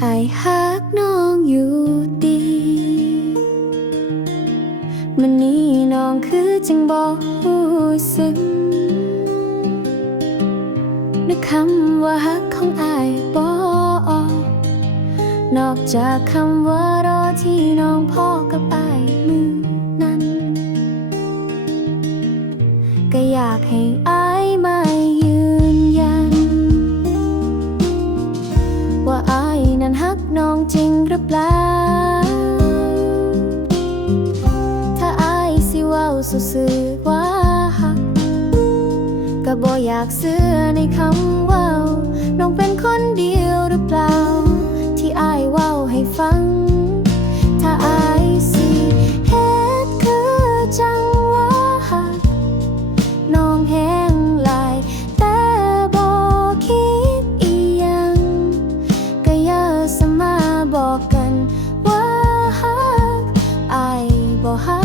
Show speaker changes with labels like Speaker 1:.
Speaker 1: ไอฮักน้องอยู่ดี มันนี้น้องคือจังบอกรู้สึกนึกคำว่าฮักของไอบอกนอกจากคำว่ารอที่น้องพ่อกับอมือนั้น ก็อยากให้อ กน้องจริงหรือเปล่า ถ้าอายสิเว้าสื่อว่าฮักก็บ่อยากเสื้อในคำว่า สมาบอกกันว่าฮักอายบ่ฮั